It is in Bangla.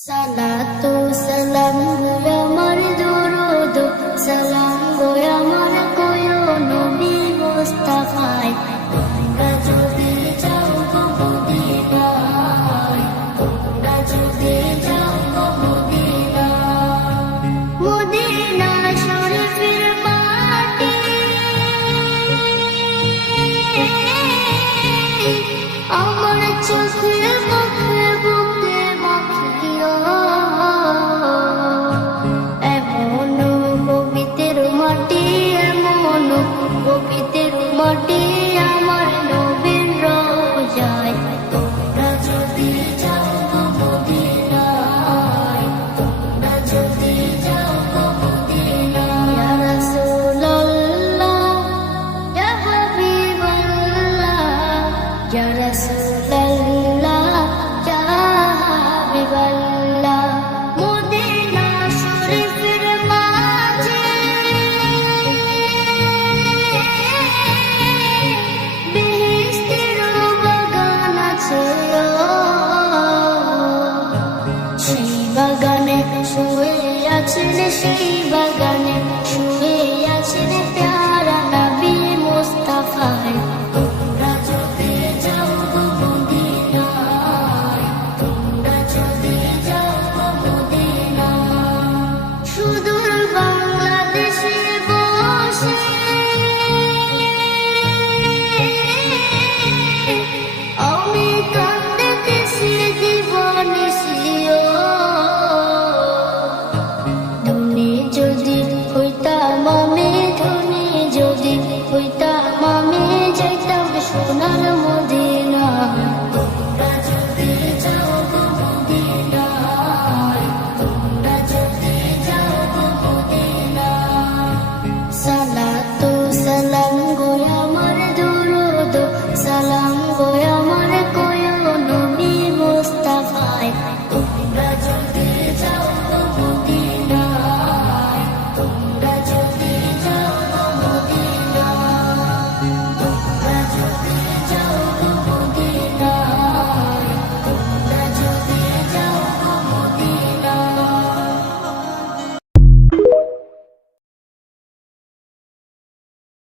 সালাতু সালাম গো আমার দুরুদ সালাম গো আমার কোয় নবী মুস্তাফায় তোমরা যদি যাও গো মদিনায় তোমরা যদি যাও গো মদিনায় মদিনা শরীফের মাটি আমার চোখে মুখে বুকে মাখিও এমন পবিত্র মাটি এমন পবিত্র মাটি আমার নবীর রওজায় তোমরা যদি যাও গো মদিনায় তোমরা যদি যাও গো মদিনায় ইয়া রাসূলুল্লাহ ইয়া হাবিবাল্লাহ ইয়া রাসূলুল্লাহ ইয়া হাবিবাল্লাহ মদিনা শরীফের মাঝে বেহেশতের বাগান আছে সেই বাগানে শুয়ে আছেন সেই বাগানে শুয়ে আছেন